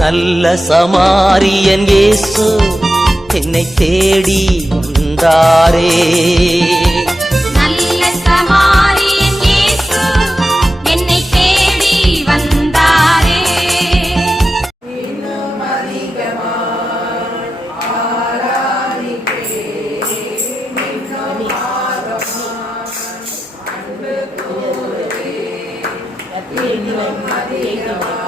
நல்ல சமாரியன் இயேசு என்னை தேடி வந்தாரே. நல்ல சமாரியன் இயேசு என்னை தேடி வந்தாரே. இன்னும் அதிகமாய் ஆராதிப்பேன், இன்னும் ஆர்வமாய் அன்பு கூறுவேன், இன்னும் அதிகமாய்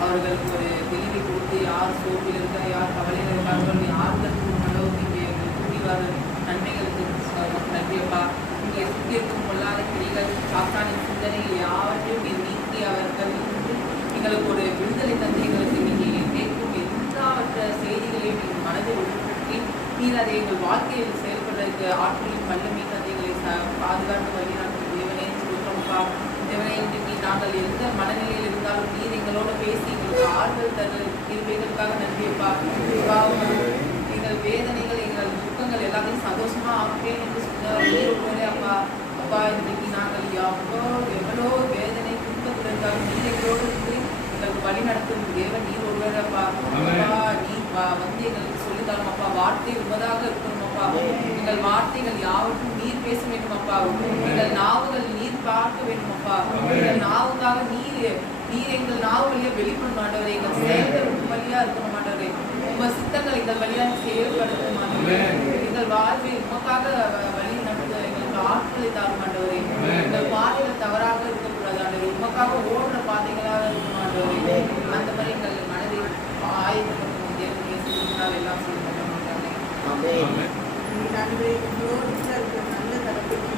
அவர்களுக்கு ஒரு தெளிவை கொடுத்து யார் சோப்பில் இருக்கா யார் கவலையில் இருக்கார்கள் யார்கள் அளவுக்கு இங்கே கூடிவார்கள் நன்மைகளுக்கு நன்றியப்பா இங்கே சுற்றி இருக்கும் பொல்லாத கிளிகள் சாத்தானின் சிந்தனையில் யாவற்றையும் நீக்கி அவர்கள் எங்களுக்கு ஒரு விடுதலை தந்து எங்களுக்கு நீங்கள் கேட்கும் எல்லாவற்ற செய்திகளையும் எங்கள் மனதை உட்படுத்தி நீர் அதை எங்கள் வாழ்க்கையில் செயல்படுறதுக்கு ஆற்றலின் வல்லமை தந்து எங்களை பாதுகாத்து வழிநாட்டு தேவனே சொல்கிறோம்ப்பா. தேவனே இன்றைக்கு நாங்கள் எந்த மனநிலையில் இருந்தாலும் நீர் எங்களோட பேசி எங்களுக்கு ஆறுதல் தர இருப்பதற்காக நன்றியப்பா. எங்கள் வேதனைகள் எங்கள் துக்கங்கள் எல்லாத்தையும் சந்தோஷமா ஆப்பேன் என்று சொன்ன அப்பா அப்பா இன்றைக்கு நாங்கள் எவ்வளோ வேதனை துன்பத்திற்காக நீர் எங்களோடு இருந்து எங்களுக்கு வழி நடத்தும் தேவன் நீர் ஒருவரப்பா. அப்பா நீர் வந்து எங்களுக்கு சொல்லித்தரும் அப்பா. வார்த்தை உமதாக இருக்கணும் அப்பா. எங்கள் வார்த்தைகள் யாவற்றும் நீர் பேச வேண்டும் அப்பா. எங்கள் நாவுகள் நீர் பார்க்க வேண்டும் அப்பா. எங்கள் நாவுக்காக நீர் எங்கள் நாவு வழியா வெளிப்பட மாட்டவரே. எங்கள் செயல்கள் வழியா இருக்க மாட்டவரே. உங்க சித்தங்கள் எங்கள் வழியாக செயல்படுத்த மாட்டவரே. எங்கள் வாழ்வை உமக்காக வழி நடத்த எங்களுக்கு ஆட்களை தர மாட்டவரே. எங்கள் பாதைகள் தவறாக இருக்கக்கூடாது ஆண்டவரே. உமக்காக ஓடுற பாதைகளாக இருக்க மாட்டவரே. அந்த மாதிரி எங்கள் மனதை ஆயுதப்படுத்தும் தேவனுடைய சித்தத்தினால் எல்லாம் செய்ய மாட்டாங்க. நல்ல தரப்பிற்கு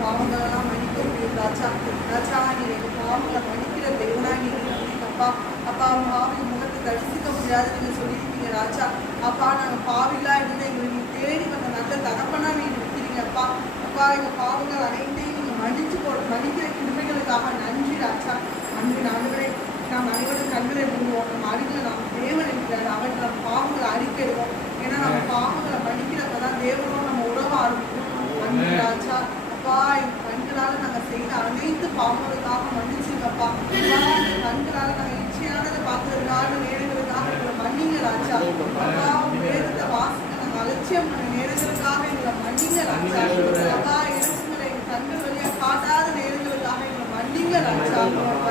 பாவங்களெல்லாம் மன்னிக்க முடியும் ராஜா. ராஜா நீர் எங்கள் பாவங்களை மன்னிக்கிற தேவனா நீங்க அப்பா. அப்பா பாவி முகத்தை தரிசிக்க முடியாது நீங்க சொல்லியிருக்கீங்க ராஜா. அப்பா நாங்கள் பாவிலா இருந்து எங்களுக்கு தேடி வந்த நல்ல தகப்பனா நீங்க இருக்கிறீங்க அப்பா. அப்பா எங்கள் பாவங்கள் அனைத்தையும் நீங்க மன்னிக்கிற கிருமைகளுக்காக நன்றி ராஜா. அன்பு ஆண்டவரே நாம் அனைவரும் கண்களை மூடுவோம். நம்ம அருகில் நாம் தேவன் இருக்கிறார். அவருக்கு நம்ம பாவங்களை அறிக்கையிடுவோம். ஏன்னா நம்ம பாவங்களை மன்னிக்கிறப்பதான் தேவனோட நம்ம உறவ ஆரம்பிக்கும். அன்பு ராஜா அப்பா எங்கள் கண்களால் நாங்கள் செய்த அனைத்து பாவங்களுக்காக மன்னிச்சுங்கப்பா. கண்களால் நாங்கள் இச்சையானதை பார்க்கறதுக்காக நேரங்களுக்காக எங்களை மன்னிங்க ராஜா. அப்பா வேதத்தை வாசிக்க நாங்கள் அலட்சியம் பண்ண நேரங்களுக்காக எங்களை மன்னிங்க ராஜா. அப்பா இலட்சங்களை எங்கள் கண்கள் வழியாக காட்டாத நேரங்களுக்காக எங்களை மன்னிங்க ராஜா.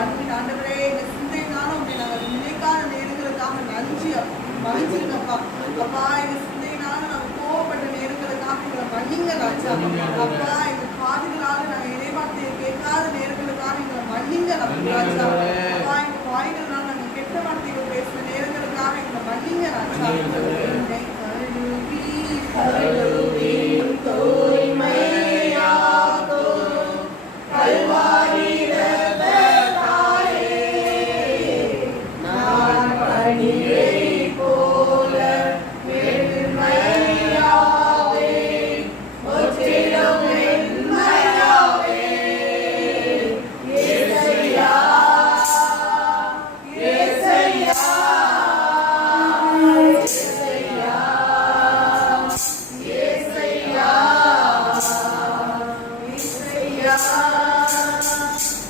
அன்பின் ஆண்டவரே எங்கள் சிந்தையினாலும் உங்களை நாங்கள் நினைக்காத நேரங்களுக்காக நன்றி மன்னிச்சிருங்கப்பா. அப்பா எங்கள் சிந்தையினாலும் நாங்கள் கோவப்பட்ட நேரங்களுக்காக எங்களை மன்னிங்க ராஜா. அப்பா எங்கள் காதுகளால நாங்கள் இறைவார்த்தையை கேட்காத நேரங்களுக்காக எங்களை மன்னிங்க ராஜா. அப்பா எங்கள் வாய்களால் நாங்கள் கெட்ட வார்த்தைகள் பேசுகிற நேரங்களுக்காக எங்களை மன்னிங்க ராஜா. என்னை கழுவி தூய்மையாக்கும் கல்வாரி ரத்தத்தாலே நான் பணியை போல வெண்மையாவே முற்றிலும் வெண்மையாவே. இயேசையா இயேசையா இயேசையா இயேசையா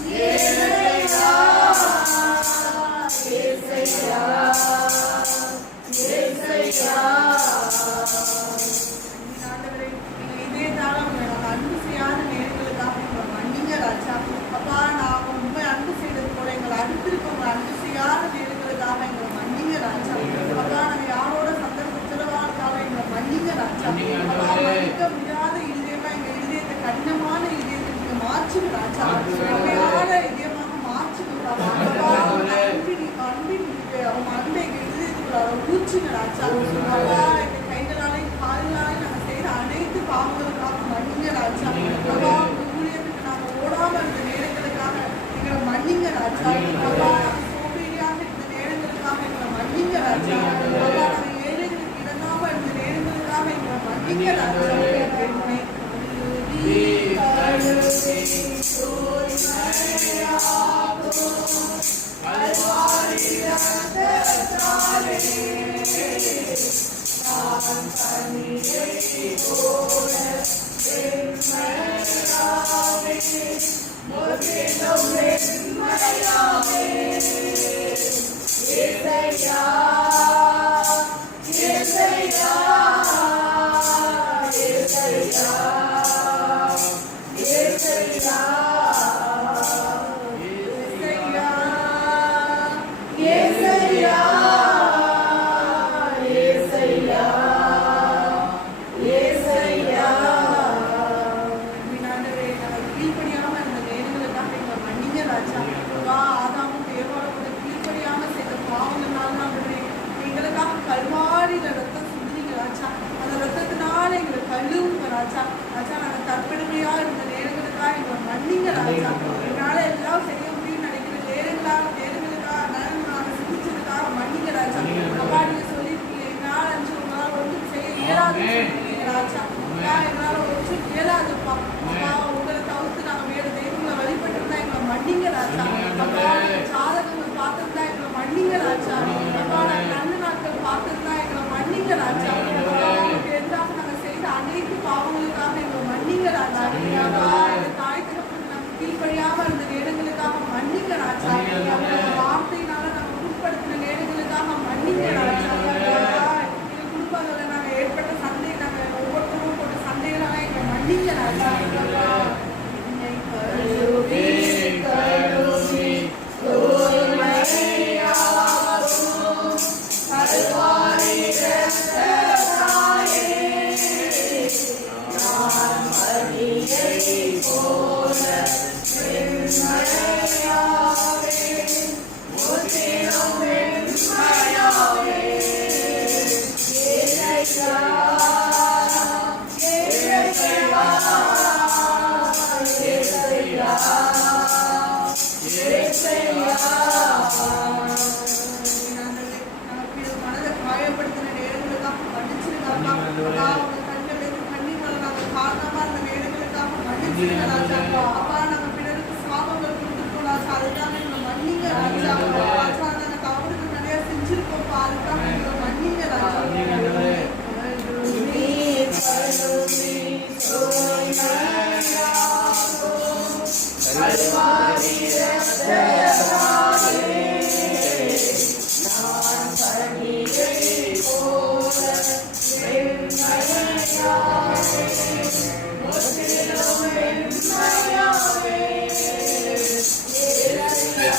இயேசையா இயேசையா இயேசையா. ஆண்டவரே நீங்கள் இதே தாளம் நாங்கள் அன்பு செய்யாத நேரங்களுக்காக எங்களை மன்னிங்க ராஜா. அப்பா நாங்கள் உண்மை அன்பு செய்தது போல எங்களை அடுத்திருக்கவங்க அன்பு செய்யாத நேரங்களுக்காக எங்களை மன்னிங்க ராஜா. அப்பா நாங்கள் யாரோட சந்தர்ப்பத்திலவா இருந்தாலும் எங்களை மன்னிங்க ராஜா. அப்பா மன்னிக்க முடியாத இதயமா எங்கள் இதயத்தை கடினமான இதயத்தை நீங்கள் மாற்றுங்க ராஜா. உண்மையான இதயமாக மாற்றுங்க அப்பா. அன்பின் அவங்க அன்பை எங்கள் இதயத்துக்குள்ள ஊற்றுங்க ராஜா. அப்பா எங்கள் கைகளாலே கால்களாலே நாங்கள் செய்த அனைத்து பாவங்களுக்காக மன்னிங்க ராஜா. அப்பா ஊழியத்துக்கு நாங்கள் ஓடாம இருந்த நேரங்களுக்காக எங்களை மன்னிங்க ராஜா. அப்பா நாங்கள் சோம்பேறியாக இருந்த நேரங்களுக்காக எங்களை மன்னிங்க ராஜா. அப்பா நாங்கள் ஏழைகளுக்கு இறங்காம இருந்த நேரங்களுக்காக எங்களை மன்னிங்க ராஜா. என்னை கல்வாரி ரத்தத்தாலே நான் பணியை போல வெண்மையாவே முற்றிலும் வெண்மையாவே. இயேசையா இயேசையா இயேசையா இயேசையா இயேசையா இயேசையா இயேசையா. ஆண்டவரே நாங்கள் கீழ்ப்படியாம இருந்த நேரங்களுக்காக எங்களை மன்னிங்க ராஜா. ஆதாமும் தேவாரோட கீழ்ப்படியாம செய்த பாவங்களால ஆண்டவரே எங்களுக்காக கல்வாரியில ரத்தம் சிந்திங்க ராஜா. அந்த ரத்தத்தினால எங்களை கழுவுங்க ராஜா. ராஜா நாங்கள் தற்பெருமையா இருந்த நேரங்களுக்காக எங்களை மன்னிங்க ராஜா. என்னால எல்லாம் செய்ய முடியும்னு நினைக்கிற நேரங்களுக்காக நாங்கள் சிந்திச்சதுக்காக மன்னிங்க ராஜா. அப்பா நீங்க சொல்லியிருக்கீங்க என்னால் அஞ்சு உங்களால் ஒன்றும் செய்ய இயலாது ராஜா. எங்களால் ஒன்றும் இயலாதுப்பா. அப்பா உங்களை தவிர்த்து நாங்கள் வேறு தெய்வங்களை வழிபட்டிருந்தா எங்களை மன்னிங்க ராஜா. அப்பா சாதகங்கள் பார்த்திருந்தா எங்களை மன்னிங்க ராஜா. அப்பா நாங்கள் நல்ல நாட்கள் பார்த்திருந்தா எங்களை மன்னிங்க ராஜா. அப்பா உங்களுக்கு எதிராக நாங்கள் செய்த அனைத்து பாவங்களுக்காக எங்களை மன்னிங்க ராஜா. அப்பா எங்கள் தாய் தகப்பனுக்கு நாங்கள் கீழ்ப்படி கீழ்ப்படியாம இருந்த நேரங்களுக்காக மன்னிங்க ராஜா. வார்த்தையினால நாங்க உட்படுத்தின நேரங்களுக்காக மன்னிங்க ராஜா. எங்க குடும்பங்களை நாங்க ஏற்பட்ட சண்டை, நாங்க ஒவ்வொருத்தரும் போட்ட சண்டைகளாக எங்க மன்னிங்க ராஜா. என்னை கழுவி கழுவி தூய்மையாக்கும் கல்வாரி இரத்தத்தாலே நான் மரியை போல வெண்மையாவே முற்றிலும் வெண்மையாவே இறையா இறையா இறையா மனதை காயப்படுத்தின நேரங்களுக்காக மன்னிச்சிருங்க அப்பா. அவங்க கண்ணிலிருந்து கண்ணீர் வர நாங்கள் காரணமா இருந்த நேரங்களுக்காக மன்னிச்சிருங்க ராஜா. அப்பா நாங்கள் பிறருக்கு சாபங்கள் கொடுத்துருக்கோம் ராஜா, அதுக்காக எங்களை மன்னிங்க ராஜா. ராஜா நாங்கள் தவறுகள் நிறைய செஞ்சிருக்கோம்ப்பா, அதுக்காக எங்களை மன்னிங்க ராஜா. கல்வாரி இரத்தத்தாலே நான் பணியை போல வெண்மையாவே முற்றிலும் வெண்மையாவே இறையா இறையா இறையா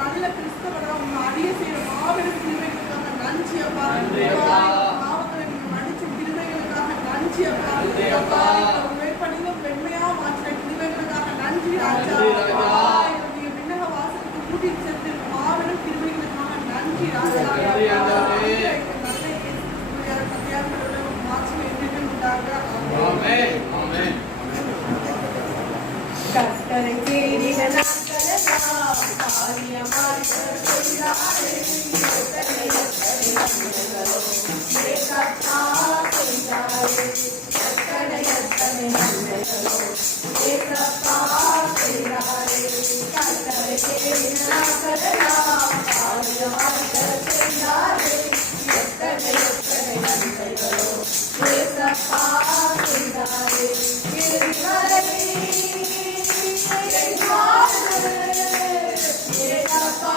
நல்ல கிறிஸ்தவரா உங்க அடிய செய்யற மாபெரும் கிருபைகளுக்காக நன்றி அப்பா. பாவங்களை நீங்க மன்னிச்ச கிருபைகளுக்காக நன்றி அப்பா. மேற்படியும் வெண்மையா மாற்றின கிருபைகளுக்காக நன்றி ராஜா. நீங்க விண்ணக வாசலுக்கு கூட்டிட்டு சென்று மாபெரும் கிருபைகளுக்காக நன்றி ராஜா. நல்ல சத்தியார்களோட மாற்றம் என்றும் உண்டாக. கர்த்தரை தேடின நாட்களெல்லாம் காரியமாய் செய்தாரே. எத்தனை நன்மைகளோ ஏசப்பா செய்தாரே. எத்தனை நன்மைகளோ ஏசப்பா செய்தாரே. கர்த்தரை தேடின நாட்களெல்லாம் காரியமாய் செய்தாரே. எத்தனை நன்மைகளோ ஏசப்பா செய்தாரே. ஏசப்பா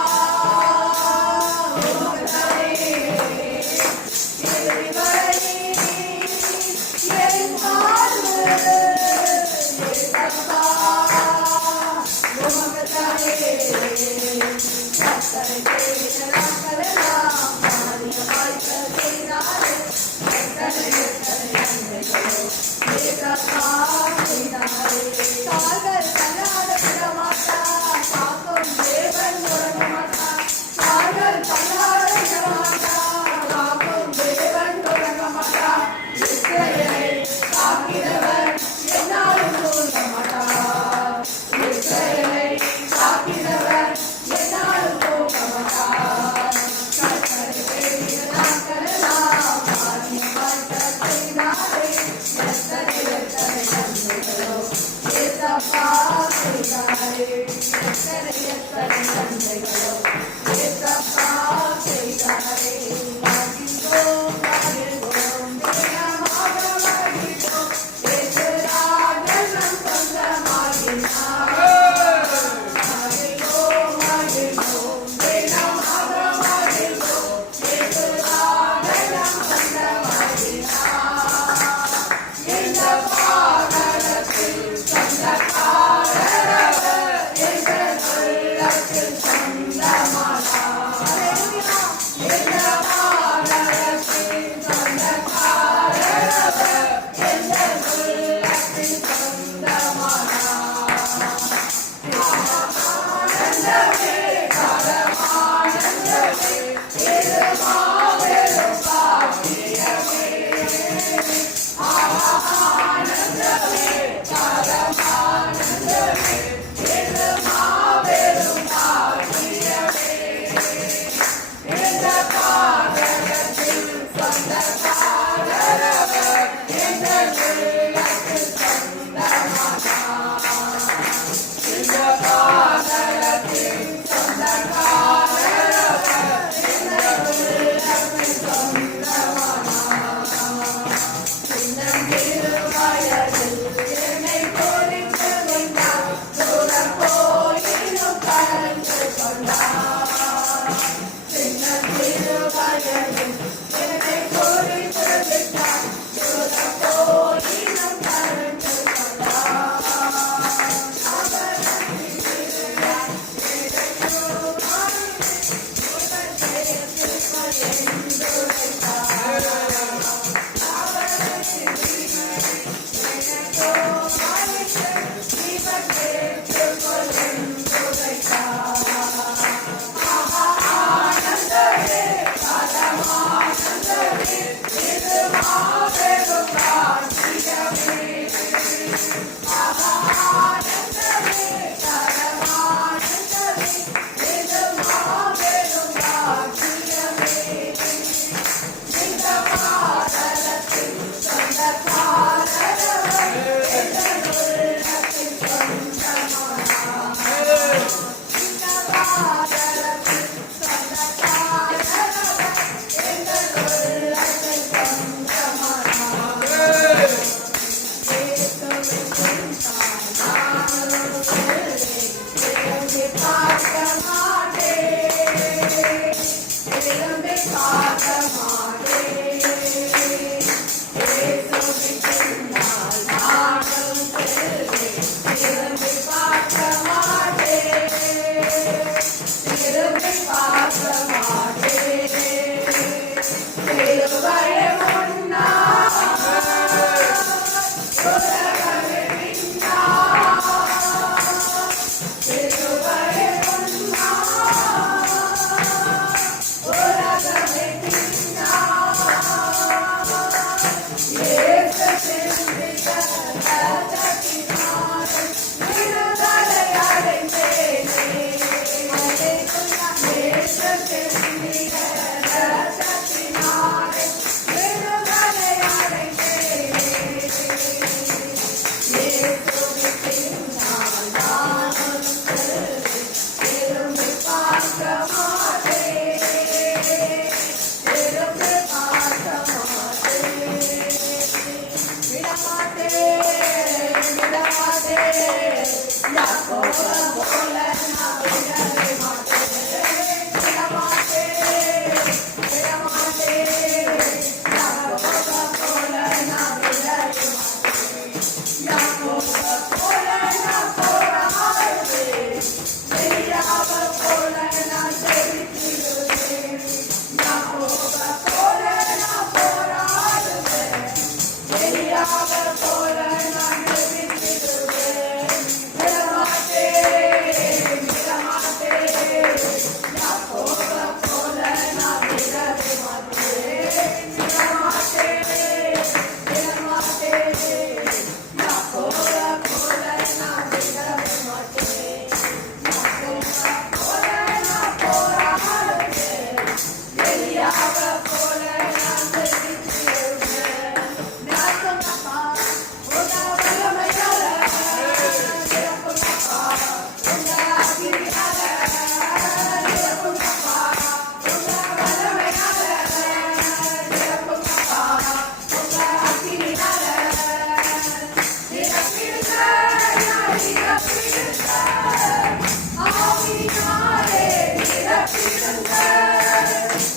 ஆவியாரே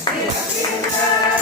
நிரப்பிடுங்க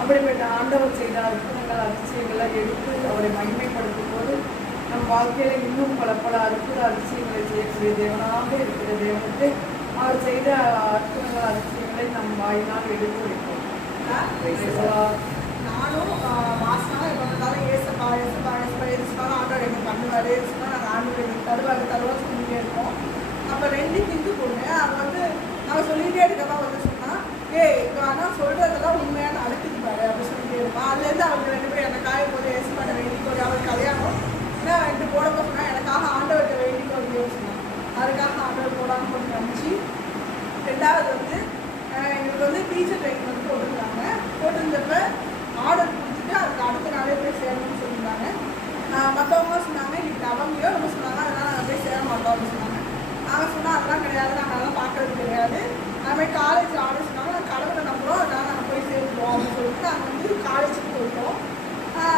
அப்படிப்பட்ட ஆண்டவர் செய்த அற்புதங்கள் அதிசயங்களை எடுத்து அவரை மகிமைப்படுத்தும் போது நம் வாழ்க்கையில இன்னும் பல பல அற்புத அதிசயங்களை செய்யக்கூடிய தேவனாக இருக்கிற தேவனுக்கு அவர் செய்த அற்புதங்கள் அதிசயங்களை நம் வாயினால் எடுத்து வைப்போம். நானும் மாசமாக எப்போ பார்த்தாலும் ஏசப்பா ஏசப்பா ஏசப்பா ஏசுப்பா ஆண்டவர் எனக்கு பண்ணுவார் ஏசுப்பா நாங்கள் ஆண்டவர் எனக்கு தருவார் சொல்லிகிட்டே இருக்கோம். அப்போ 2 ஹிந்து பொண்ணு அவள் வந்து அவள் சொல்லிகிட்டே இருக்கப்பா வந்து சொன்னால் ஆனால் சொல்கிறதெல்லாம் உண்மையாக நடக்குது பாரு அப்படின்னு சொல்லிட்டு இருப்பான். அதுலேருந்து அவங்க 2 பேரும் எனக்காக போது ஏசு பண்ண வேண்டிக்கோ, அவர் கல்யாணம் ஏன்னா 2 போட போனால் எனக்காக ஆண்டவர்கிட்ட வேண்டிக்கோ சொன்னாங்க. அதுக்காக ஆண்டவர் போடாமல் கொஞ்சம் அனுப்பிச்சு 2வது வந்து எங்களுக்கு வந்து டீச்சர் ட்ரைனிங் வந்து போட்டிருந்தாங்க. போட்டிருந்தப்ப ஆர்டர் கொடுத்துட்டு அதுக்கு அடுத்த நாளே போய் சேரணும்னு சொல்லியிருந்தாங்க. மற்றவங்க சொன்னாங்க இன்னைக்கு நவமியோ நம்ம சொன்னாங்க, அதனால் நாங்கள் போய் சேர மாட்டோம் அப்படின்னு சொன்னாங்க. நாங்கள் சொன்னால் அதெல்லாம் கிடையாது, நாங்கள் அதெல்லாம் பார்க்கறது கிடையாது. அதுமாதிரி காலேஜ் ஆர்டர் சொன்னாங்க, நாங்கள் கடவுளை நம்புகிறோம், அதனால் நாங்கள் போய் சேர்த்துவோம் அப்படின்னு சொல்லிட்டு நாங்கள் வந்து காலேஜுக்கு போயிட்டோம்.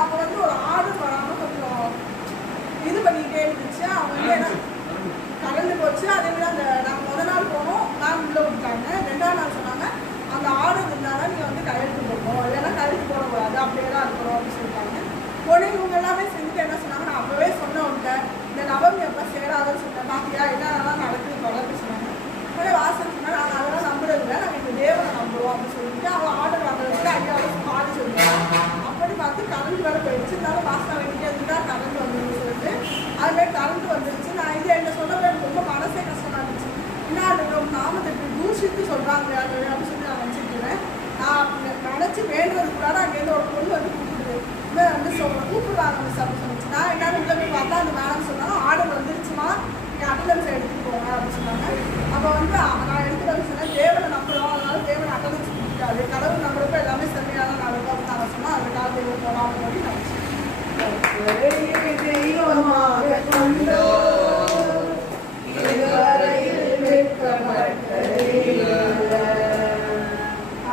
அப்போ வந்து ஒரு ஆர்டர் வராமல் கொஞ்சம் இது பண்ணிக்கிட்டே இருந்துச்சு. அவங்க வந்து என்ன கடந்து போச்சு. அதேமாதிரி அந்த நாங்கள் முதல் நாள் போனோம், மேம் உள்ளே விட்டாங்க. 2வது நாள் சொன்னாங்க அந்த ஆர்டர் இருந்தாலும் நீங்கள் வந்து கையெழுத்து போடணும், இல்லைன்னா கையெழுத்து போடக்கூடாது, அப்படியே தான் இருக்கணும் அப்படின்னு சொல்லிட்டாங்க. உடனே இவங்க எல்லாமே செஞ்சுட்டு என்ன சொன்னாங்க, நான் அப்போவே சொன்னவன்ட்ட இந்த நவமி அப்போ சேராதுன்னு சொன்னேன், பாக்கியா என்னென்னலாம் நடக்குது தொடர்ந்து சொன்னாங்க. உடனே வாசல் சொன்னாங்க நாங்கள் அதெல்லாம் நம்புறதில்லை, நாங்கள் இந்த தேவனை நம்புவோம் அப்படின்னு சொல்லிட்டு அவங்க ஆர்டர் வாங்குறதுக்கு ஐயாவது பாடி சொல்லிட்டாங்க. அப்படி பார்த்து கரண்ட் வேலை போயிடுச்சு. இருந்தாலும் வாசனை வேண்டிட்டு இருந்தா கரண்ட் வந்துருன்னு சொல்லிட்டு அதுமாதிரி கரண்ட் வந்துருச்சு. நான் இது என்ன சொன்னது எனக்கு ரொம்ப மனசே கஷ்டமா இருந்துச்சு. இன்னும் நாமத்தை தூஷித்து சொல்கிறாங்க அப்படின்னு சொல்லி நான் நினச்சிருக்கிறேன். நான் நினச்சி வேண்டுறதுக்குள்ளார அங்கேருந்து ஒரு பொண்ணு வந்து கூப்பிடுது, வந்து கூப்பிடுவாங்க மிஸ் அப்படின்னு சொன்னிச்சு. நான் என்னன்னு உள்ள போய் பார்த்தா அந்த மேடம் சொன்னாங்க ஆர்டர் வந்துருச்சுமா, நீங்கள் அட்டண்டன்ஸ் எடுத்துகிட்டு போங்க அப்படின்னு சொன்னாங்க. அப்போ வந்து நான் எடுத்துகிட்டு வந்து சொன்னேன் தேவனை நம்புகிறோம், அதனால தேவனை அட்டண்டன்ஸ் கொடுக்காது, கடவுள் நம்புறப்ப எல்லாமே செம்மையாக தான் நடக்கும் அப்படின்னு நாங்கள் சொன்னால் அதுக்காக தேவன் போகலாம் அப்படின்னு நினச்சேன். தெய்வமாக கொண்டோ இதுவரையில்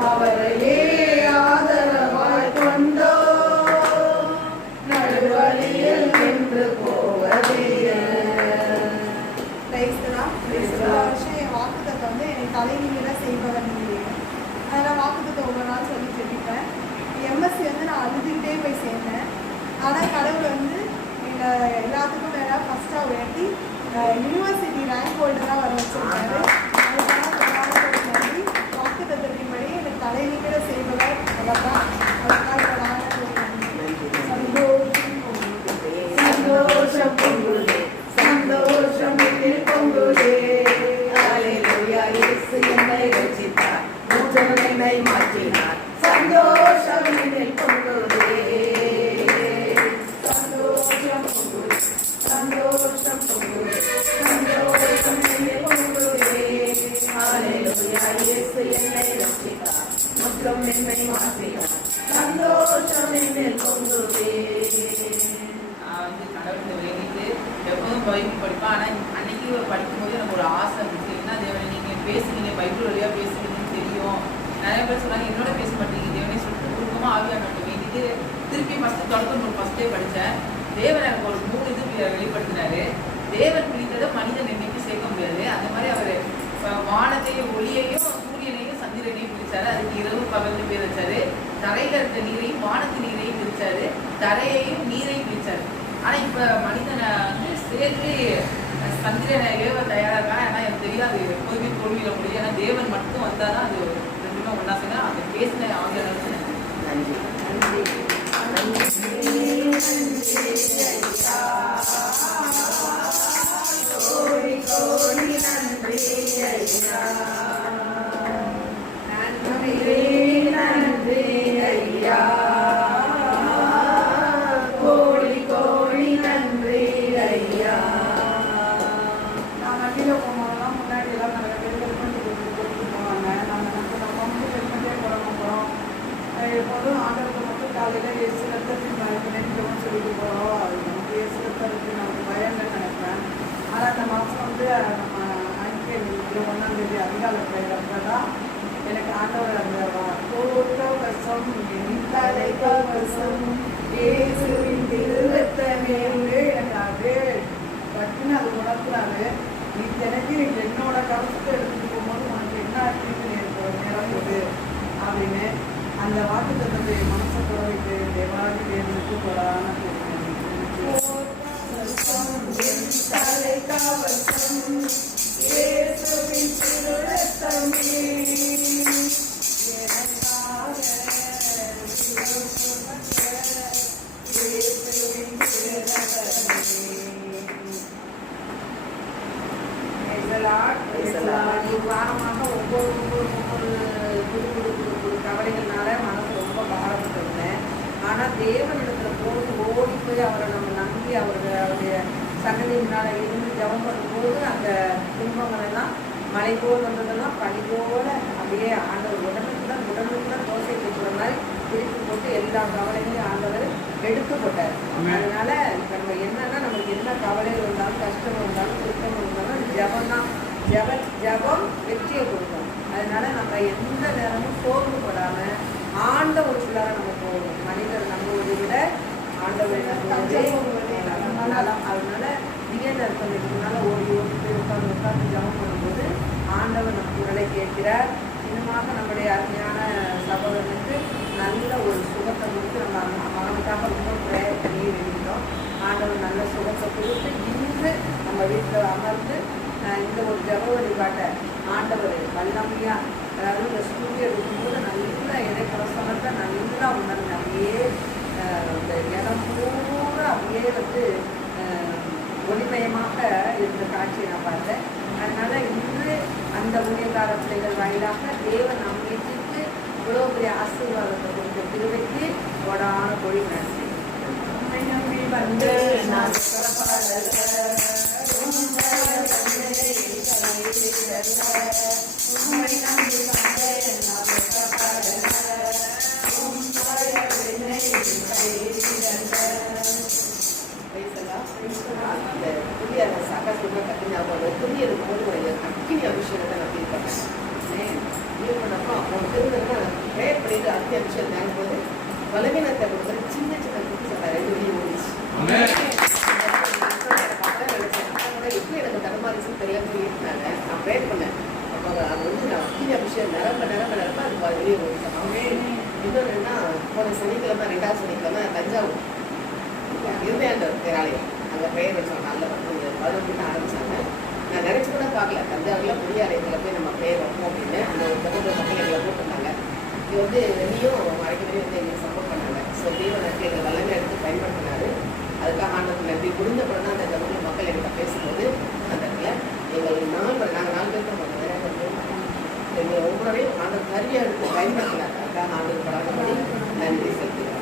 அவரையே ஆதரவாய் கொண்டோ நடுவழியில் நின்று போவதில்லை. வருஷம் என் வாக்குத்தத்தை வந்து என்னை தலைநீர செய்பவன் நீரே. அதனால் வாக்குத்தத்தை ஒவ்வொரு நாள் சொல்லி செஞ்சுட்டேன். எம்எஸ்சி வந்து நான் அழுதுகிட்டே போய் சேர்ந்தேன். ஆனால் கடவுள் வந்து என்னை எல்லாத்துக்கும் வேற ஃபஸ்ட்டாக உயர்த்தி யூனிவர்சிட்டி ரேங்க் ஹோல்டராக வர வச்சிருக்காரு. வாக்குத்தத்தின்படி எனக்கு தலைநீர செய்பவர் அவ்வளோதான். சந்தோஷம் பொங்குதே, சந்தோஷம் பொங்குதே, அல்லேலூயா இயேசு என்னை ரட்சித்தார், முற்றும் என்னை மாற்றினார், சந்தோஷம் என்னில் பொங்குதே, சந்தோஷம் பொங்குதே, சந்தோஷம் பொங்குதே, சந்தோஷம் என்னில் பொங்குதே, அல்லேலூயா இயேசு என்னை ரட்சித்தார், முற்றும் என்னை மாற்றினார், சந்தோஷம் என்னில் பொங்குதே. வந்து கடவுளை வேண்டிட்டு எப்போதும் பைபிள் படிப்பேன். ஆனால் அன்னைக்கு படிக்கும்போது எனக்கு ஒரு ஆசை இருந்துச்சு, என்ன தேவனை நீங்கள் பேசுனீங்க, பைபிள் வழியாக பேசுனீங்கன்னு தெரியும். நிறைய பேர் சொன்னாங்க என்னோட பேச மாட்டீங்க தேவனே சொல்லிட்டு குடும்பமாக ஆவியானவர்கிட்ட வேண்டிட்டு திருப்பி ஃபஸ்ட்டே படித்தேன். தேவன் எனக்கு ஒரு 3 இது வெளிப்படுத்தினாரு. தேவன் பிடித்ததை மனிதன் என்னைக்கு சேர்க்க முடியாது. அந்த மாதிரி அவர் வானத்தையும் ஒளியையும் சூரியனையும் சந்திரனையும் பிரித்தாரு. அதுக்கு இரவு பகல்னு பேர் வச்சாரு. தரையில் இருக்க நீரையும் வானத்து நீரையும் பிரித்தாரு, தரையையும் நீரையும் பிரித்தாரு. ஆனால் இப்போ மனிதனை வந்து சேர்த்து சந்திரனை ஏவ தயாராக இருக்காங்க. ஆனால் எனக்கு தெரியாது எப்போதுமே தோல்வியில முடியும். ஏன்னா தேவன் மட்டும் வந்தால் தான் அது 2மே ஒன்றா செய்ய. அந்த பேசின ஆகியோருக்கு நன்றி. கோடி கோடி நன்றி ஐயா, நன்றி ஐயா, கோடி கோடி நன்றி ஐயா. நான் வண்டியில் போனோம்லாம் முன்னாடி எல்லாம் நிறைய பேர் கொடுத்துட்டு போவாங்க. நம்ம வந்து ஹெல்மெட்டே போட மாட்டோம். எப்போதும் ஆண்டவருக்கு மட்டும் காலையில் ஏசு ரத்தத்தின் பயன்படுத்தணும்னு சொல்லிட்டு போகிறோம். அது நமக்கு ஏசு ரத்தத்துக்கு நமக்கு பயம்னு நினைப்பேன். ஆனால் அந்த மாதம் வந்து நம்ம அன்கேள் 1ஆம் தேதி அதிகாலத்தில் தான் எனக்கு ஆண்டவர் அந்த கோட்டவசம் தலை கவசம் இயேசுவின் திருரத்தமே எனக்கு அதே பட்டுன்னு அது உணர்த்துறாரு. நீ எனக்கு என்னோட கவசத்தை எடுத்துட்டு போகும்போது உனக்கு என்ன ஆச்சுன்னு எனக்கு நேரம் போகுது அப்படின்னு அந்த வாக்கு தத்துவத்தை மனசை குறைவிட்டு தேவாதி தேவனுக்கு போடான தலை கவசம் இயேசுவின் திருரத்தமே வாரமாக ஒவ்வொரு ஆனால் தேவனிடத்துல போய் ஓடி போய் அவரை நம்ம நம்பி அவருடைய சன்னதி முன்னால் இருந்து ஜெபம் பண்ணும்போது அந்த துன்பங்கள் எல்லாம் மழை போல் வந்ததெல்லாம் பனி போல அப்படியே ஆண்டவர் உடனுக்குடன் தோசை வச்சுற மாதிரி திருப்பி போட்டு எல்லா கவலைகளையும் ஆண்டவர் எடுத்து போட்டார். அதனால இப்போ நம்ம என்னன்னா நம்மளுக்கு என்ன கவலைகள் இருந்தாலும் கஷ்டம் இருந்தாலும் துக்கம் இருந்தாலும் ஜெபம் தான். ஜெபம் வெற்றியை கொடுக்கும். அதனால நம்ம எந்த நேரமும் சோர்வுபடாமல் ஆண்டவருக்குள்ளார நம்ம போகணும். மனிதர் நம்புவதை விட ஆண்டவர் நலம். அதனால திடீர்னு இருக்கிறதுனால ஓடி போய் உட்கார்ந்து ஜெபம் பண்ணும்போது ஆண்டவர் நம் குரலை கேட்கிறார். இன்னுமாக நம்முடைய அருமையான சகோதரனுக்கு நல்ல ஒரு சுகத்தை கொடுத்து நம்ம அவனுக்காக ரொம்ப ப்ரேயர் பண்ணி எழுதிட்டோம். ஆண்டவர் நல்ல சுகத்தை கொடுத்து இன்று நம்ம வீட்டில் அமர்ந்து இந்த ஒரு ஜெப வழிபாட்டை ஆண்டவர் வல்லமையா, அதாவது இந்த ஸ்டூடியோ இருக்கும்போது நல்ல இடைப்பிரசனத்தை நல்லா உணர்ந்து அப்படியே இந்த இடம் பூரா அப்படியே ஒளிமயமாக இருந்த காட்சியை நான் பார்த்தேன். அதனால இன்று அந்த ஊழியக்கார பிள்ளைகள் வாயிலாக தேவன் நம்மளுக்கு இவ்வளோ பெரிய ஆசீர்வாதத்தை கொடுத்த திருவைக்கு கொடான பொழி நன்றி. நம்பி வந்து நான் அந்த புதிய சகசுமாக கட்டினாங்க புதிய இருக்கும்போது ஒரு அக்கினி அபிஷேகத்தை நான் ஃபீல் பண்ணேன். ஃபீல் பண்ணப்போ அப்போ திருந்தா ப்ரேயர் பண்ணிட்டு அக்கினி அபிஷேகம் தாங்கும் போது பலவீனத்தை கொடுக்குறது சின்ன சின்ன குட்டி ரெண்டு வெளியே ஓடிச்சு. எப்படி எனக்கு தரமாரிச்சுன்னு தெரியாம சொல்லியிருந்தாங்க. நான் ப்ரேயர் பண்ணேன். அப்போ அது நான் அக்கினி அபிஷேகம் நிரம்ப அது வெளியே ஓடிச்சேன். இன்னொன்றுன்னா போன சனிக்கிழமை 2வது சனிக்கிழமை தஞ்சாவூர் இருதயாண்டவர் பேராலயம் அங்கே ப்ரேயர் வச்சோம். நல்ல 11 ஆரம்பிச்சாங்க. நான் நினச்சி கூட பார்க்கல தஞ்சாவூரில் புதிய ஆலயத்தில் போய் நம்ம ப்ரேயர் வைப்போம் அப்படின்னு அந்த ஒரு தொகுப்பு பத்திரிகைகளை போட்டிருந்தாங்க. இது வெள்ளியும் அழைக்கவே எங்களுக்கு சப்போர்ட் பண்ணாங்க. ஸோ தேவன் நன்றி எங்களை வல்லமே எடுத்து பயன்படுத்தினாரு. அதுக்காக ஆண்டவருக்கு நன்றி. முடிஞ்சப்பறம் தான் அந்த தொகுப்பில் மக்கள் எங்கிட்ட பேசும்போது அந்த இடத்துல நாங்கள் 4 பேர் தான் நிறைய பேர் எங்களை ஒவ்வொருவரையும் ஆண்டவர் கருவியாக எடுத்து பயன்படுத்தினார். அதுக்காக ஆண்டவர் பழக்கப்படி நன்றி செலுத்துகிறார்.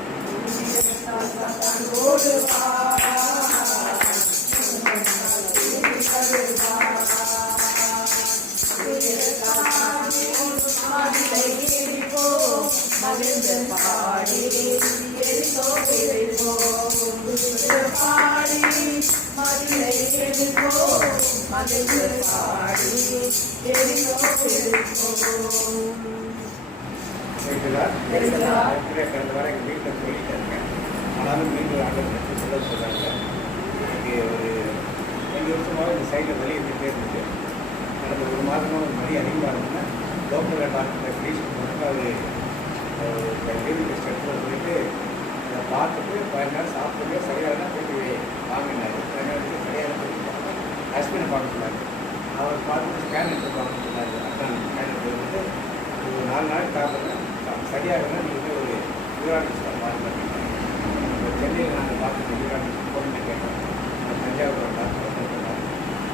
கடந்த வாரம் எங்கள் வீட்டில் சொல்லிட்டு இருக்கேன். ஆனாலும் மீண்டும் ஆண்டவர் சொல்கிறாங்க. எனக்கு ஒரு 2 வருஷமாக இந்த சைடில் வெளியே இருந்துகிட்டே இருந்துச்சு. கடந்த 1 மாதமாக ஒரு மணி அதிகமாக இருந்ததுன்னா லோக்கல் டாக்டர் ப்ளீஸ் போட்டு அது யூரின் டெஸ்ட் எடுத்து போயிட்டு அதை பார்த்துட்டு 15 நாள் சாப்பிட்டு சரியாக போயிட்டு வாங்கினார். 15 நாள் சரியாக போயிட்டு ஹஸ்பண்டை பார்க்க சொன்னார். அவர் பார்த்துட்டு ஸ்கேன் எடுத்து பார்க்க சொன்னார். அதான் ஸ்கேன் எடுத்து வந்து ஒரு 4 நாள் காரணம் சரியாகனா நீங்கள் ஒரு யூரானிஸ்டாக பாருங்க. சென்னையில் நாங்கள் பார்த்து யூரானிஸ்ட் போட்டு கேட்டோம். தஞ்சாவூர் டாக்டர் சொன்னார்.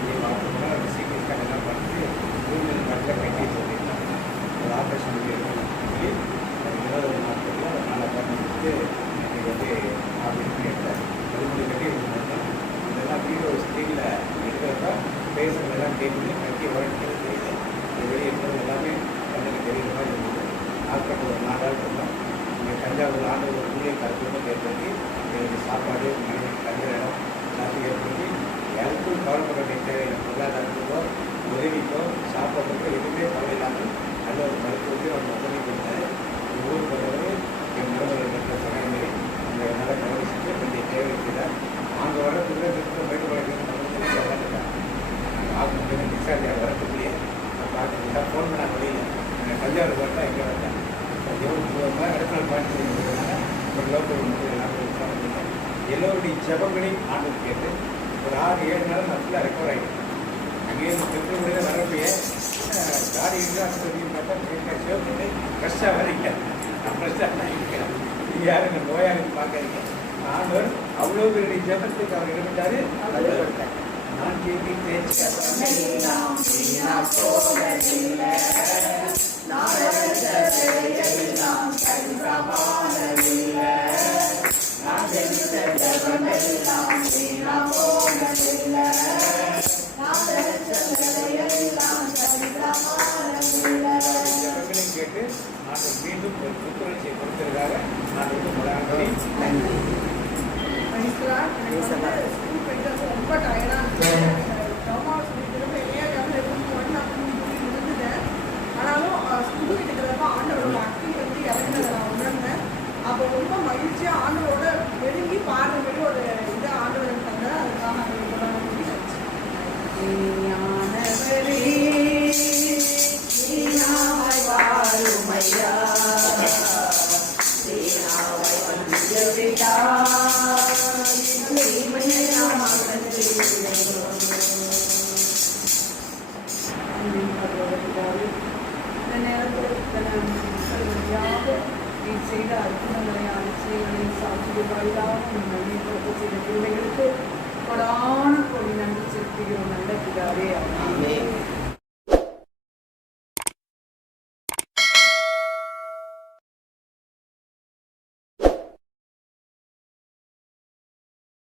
நீங்கள் பார்க்கணும்னா ஒரு சிடி ஸ்கேன் எல்லாம் பார்த்துட்டு யூரினல் கார்டில் கட்டி சொல்லியிருந்தாங்க. ஒரு ஆப்ரேஷன் பண்ணி சொல்லி 20 நாட்களில் நல்லா பார்த்து எனக்கு ஆப்ரேஷன் கேட்டார். 13 கட்டி இருந்தாங்க. இதெல்லாம் வீடியோ ஸ்க்ரீனில் எடுக்கிறப்ப பேசுகிறதெல்லாம் கேட்குது. கட்டி உடனே தெரியுது. வெளியே இருக்கிறது எல்லாமே கண்ணுக்கு தெரியுற மாதிரி இருந்தது. டாக்டர் ஒரு 4 நாள் இருந்தோம். இங்கே தஞ்சாவூர் ஆண்டவர் ஒரு ஊழிய கருத்துன்னு ஏற்படுத்தி எங்களுக்கு சாப்பாடு தங்குற இடம் எல்லாத்தையும் ஏற்படுத்தி யாருக்கும் கவலைப்பட வேண்டிய தேவையான பொருளாதாரத்துக்கோ உதவிக்கோ சாப்பிட்றதுக்கோ எதுவுமே கவலை இல்லாமல் நல்ல ஒரு மருத்துவத்தையும் அவங்க உதவி கொடுத்தாரு. ஊருக்கு வந்தவர் என் மருமகள் இருக்கிற சமயம் மாரி அந்த நல்லா கவனிச்சுட்டு வேண்டிய தேவை இருக்கிறார். அங்கே வரத்துக்குள்ளே மேட்டு வழக்கு வந்துட்டாங்க. நாங்கள் ஹாஸ்பிட்டல் டிஸ்சார்ஜ் வரத்துக்குள்ளேயே நான் பார்த்துக்கிட்டா ஃபோன் பண்ண முடியல. தஞ்சாவூர் வரட்டா எங்கே வரட்டேன் அடுத்த நாள் பாட்டு செய்யறதுனால ஒரு லோக்கல் எல்லாமே எல்லோருடைய ஜபங்களையும் ஆண்டவர் கேட்டு ஒரு 6-7 நாள் நான் ஃபுல்லாக ரெக்கவர் ஆகிட்டேன். அங்கேயே திருப்பூரில் வரப்பையே காடி ஆஸ்பத்திரியும் பார்த்தா சேவ் ஃப்ரெஷ்ஷாக வரீங்க. நான் ஃப்ரெஷ்ஷாக தான் இருக்கிறேன். நீங்கள் யாரும் இந்த நோயாளி பார்க்குறீங்க. ஆண்டவர் அவ்வளோ பேருடைய ஜபத்துக்கு அவர் இடப்பட்டாரு. நான் கேள்வி பேச்சு பிள்ளைகளுக்கு ஆண்டவர் மீண்டும் ஒரு புத்துணர்ச்சியை கொடுத்ததுக்காக ஆண்டவருக்கு முதலாக நன்றி. எனக்கு வந்து ஸ்கூல் போயிட்டு வந்து ரொம்ப டயர்டாக இருந்துச்சு. அம்மா சொல்லி திரும்ப ஏரியாவில் இருக்கும்போது நான் தூங்கி இருந்துட்டேன். ஆனாலும் ஸ்கூல் இருக்கிறப்ப ஆண்டவரோட அக்னி வந்து இறங்கினதை நான் உணர்ந்தேன். அப்போ ரொம்ப மகிழ்ச்சியாக ஆண்டவரோட நெருங்கி பாடுறபடி ஒரு இதை ஆண்டவர் தந்தார். அதுக்காக ஆண்டவரோட இந்த நேரத்தில் நீ செய்த அற்புதங்களை அதிசயங்களை சாட்சிகள் வாயிலாக நன்மைப்படுத்த செய்த பிள்ளைகளுக்கு கொடான கொடி நன்றி செலுத்துகிறோம். நல்ல பிதாவே. ஆமென்.